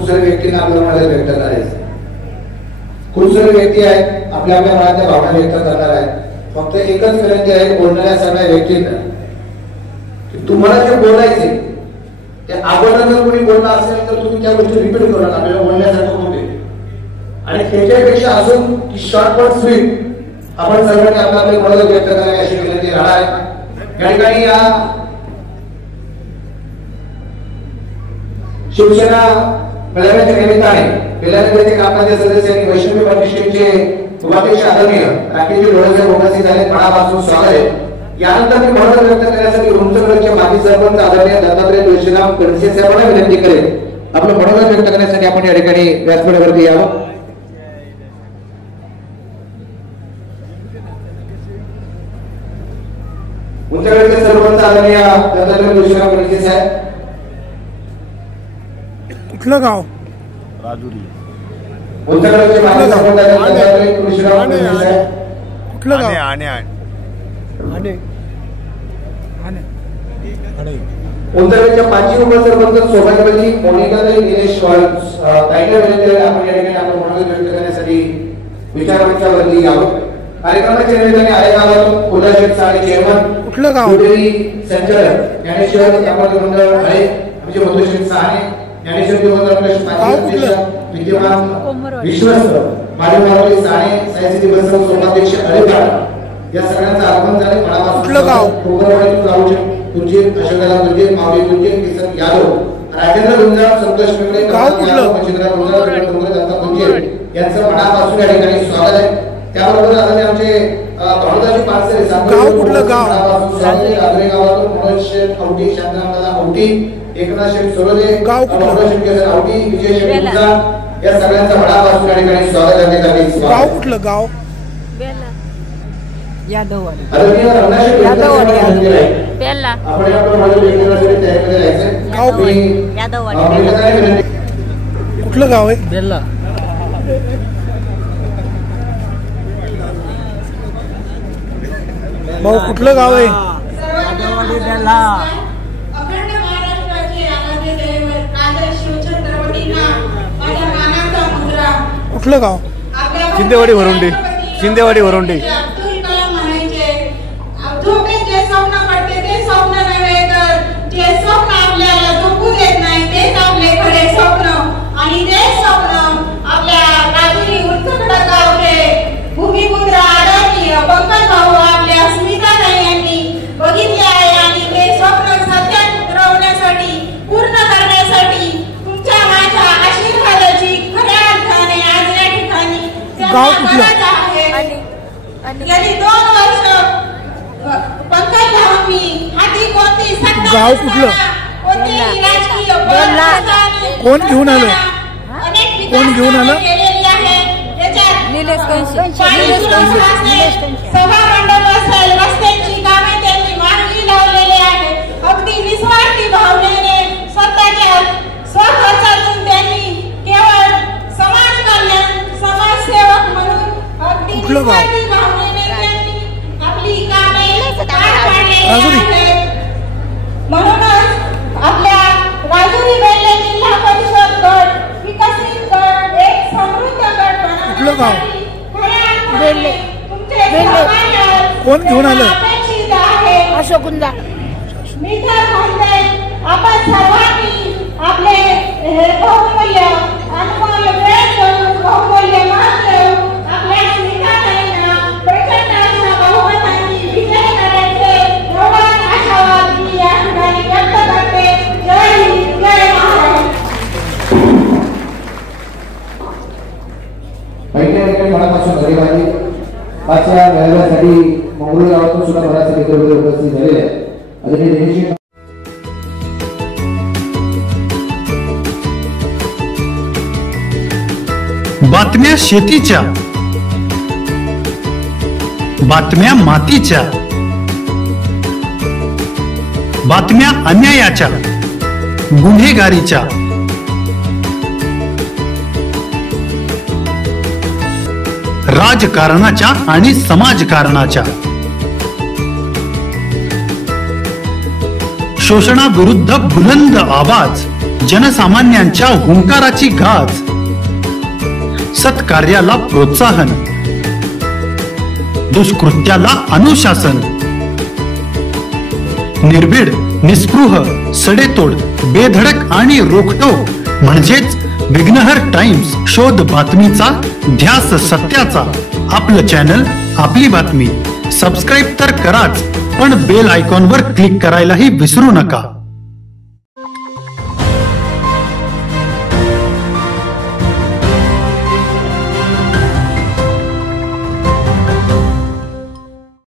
खूप सारे व्यक्तींना आपल्या मनात व्यक्त करायचं, खूप सारे व्यक्ती आहेत आपल्या आपल्या मनातल्या भावना व्यक्त करणार आहेत. फक्त एकच विनंती आहे बोलणाऱ्या सगळ्या व्यक्तींना, तुम्हाला जे बोलायचे ते अगोदर जर कोणी बोलणं असेल तर तुम्ही त्या गोष्टी रिपीट करू नका. आपल्याला बोलण्यासारखं होते आणि त्याच्यापेक्षा अजून शॉर्टकट स्वीट आपण सर्वांनी आपले मत व्यक्त करावे अशी विनंती राहणार आहे. या ठिकाणी या शिवसेना मेळाव्याच्या निमित्ताने बेलानगरचे कामकाजी सदस्य आणि वैष्णवी प्रतिष्ठानचे उपाध्यक्ष आदरणीय राकेशजी लोणीकर उपस्थित झाले. मनापासून स्वागत आहे. यानंतर मी मत व्यक्त करण्यासाठी रुमचंद्रचे माजी सरपंच आदरणीय दत्तात्रय तुळशीराम कडसे साहेबांना विनंती करेन आपलं मनोगत व्यक्त करण्यासाठी आपण या ठिकाणी व्यासपीठावरती यावं. उंचगडचे सरपंच आदरणीय दत्तात्रय तुळशीराम कडसे साहेब. कुठलं गाव? राजुरी. उंचगडचे माजी सरपंच दत्तात्रय तुळशीराम कडसे साहेब. कुठलं गाव? उंचगडच्या माजी उपसरपंच सोबाईबाई मोनिकाताई निलेश ताईंना विनंती आहे आपण या ठिकाणी आपलं मनोगत व्यक्त करण्यासाठी विचारमंचावरती यावं. कार्यक्रमाच्या निमित्ताने आलेगावातून उल्हासशेठ साळे चेअरमन, कुठलं गाव? संचालक ज्ञानेश्वर व्यापारी मंडळ आहे म्हणजे मधुशेठ साळे, ज्ञानेश्वर विद्यमान विश्वस्त माधवराव साळे, सायसिटी बसव सोमाध्यक्ष अळेपाड या सगळ्यांचं आगमन झाले. कुठलं गाव? कोपरवाडी गावचे तुझे अशोकला तुझे मावळी तुझे किसन यादव, राजेंद्र गुंजाळ, संतोष पिंपळे, मच्छिंद्र गुंजाळ, दत्ता गुंजे यांचं मनापासून या ठिकाणी स्वागत आहे. त्याबरोबर आता आमचे भावदाजी पारसे गाव कुठलं गाव? आग्रे गावातून मनोज शेठ औटी, शांतारामदादा औटी, एकनाथ शेठ सोरोदे, गाव कुठलं? शेठ केसर औटी, विजय शेठ गुंजाळ या सगळ्यांचं मनापासून या ठिकाणी स्वागत करण्यासाठी गाव कुठलं गाव? यादववाडी. कुठलं गाव आहे? बेल्ला. भाऊ कुठलं गाव आहे? यादववाडी बेल्ला. अखंड महाराष्ट्राचे आराध्य दैवत राजा शिवछत्रपतींना माझ्या मानाचा मुद्रा. कुठलं गाव? शिंदेवाडी वरुंडी. शिंदेवाडी वरुंडी. झोपेचे स्वप्न पडते ते स्वप्न नव्हे तर जे स्वप्न आपल्याला झोपू देत नाही तेच आपले खरे स्वप्न. आणि ते स्वप्न आपल्या राजुरी उंचगड गावचे भूमिपुत्र आदरणीय पंकज भाऊ आपल्या स्मिताताई यांनी बघितले आहे. आणि ते स्वप्न सत्यात उतरवण्यासाठी पूर्ण करण्यासाठी तुमच्या माझ्या आशीर्वादाची खऱ्या अर्थाने आज या ठिकाणी गाव कुठलं? गेली 2 वर्ष पंकज भाऊंनी हाती कोणती सत्ता, गाव कुठलं? कोणतीही राजकीय कोण घेऊन आलं? कोण घेऊन आलं? सभा मंडप असेल, रस्त्यांची कामे त्यांनी मार्गी लावलेली आहे. अगदी निस्वार्थी भावनेने स्वतःच्या स्वखर्चातून त्यांनी केवळ समाज कल्याण, समाजसेवक म्हणून अगदी निस्वार्थी भावनेने त्यांनी आपली कामे पार पाडलेली आहेत. म्हणूनच आपल्या राजुरी बेल्ले जिल्हा परिषद गट विकसित गट, एक समृद्ध गट बनवण्यासाठी बेल्ले. कोण घेऊन आलं? अपेक्षित आहे. अशोक गुंजा. मी तर म्हणते आपण सर्वांनी आपले हे बहुमूल्य अनमोल वेळ देऊन बहुमूल्य मान देऊन आपल्या स्मिताताईंना प्रचंड अशा बहुमतांनी विजय करायचे एवढाच आशावाद मी या ठिकाणी व्यक्त करते. जय हिंद, जय महाराष्ट्र. पहिल्या ठिकाणी मनापासून धन्यवाद. पाचव्या मेळाव्यासाठी मंगळूर गावातून सुद्धा बऱ्याच मित्रमंडळी उपस्थित झालेले आहेत. बातम्या शेतीच्या, बातम्या मातीच्या, बातम्या अन्यायाच्या, गुन्हेगारीच्या, राजकारणाच्या आणि समाजकारणाच्या, शोषणाविरुद्ध बुलंद आवाज, जनसामान्यांच्या हुंकाराची गाज, सत्कार्याला प्रोत्साहन, दुष्कृत्याला अनुशासन, निर्भीड, निस्पृह, सडेतोड, बेधडक आणि रोखटोक म्हणजेच विघ्नहर टाइम्स. शोध बातमीचा, ध्यास सत्याचा. आपलं चॅनल, आपली बातमी. सबस्क्राईब तर कराच, पण बेल आयकॉनवर क्लिक करायलाही विसरू नका.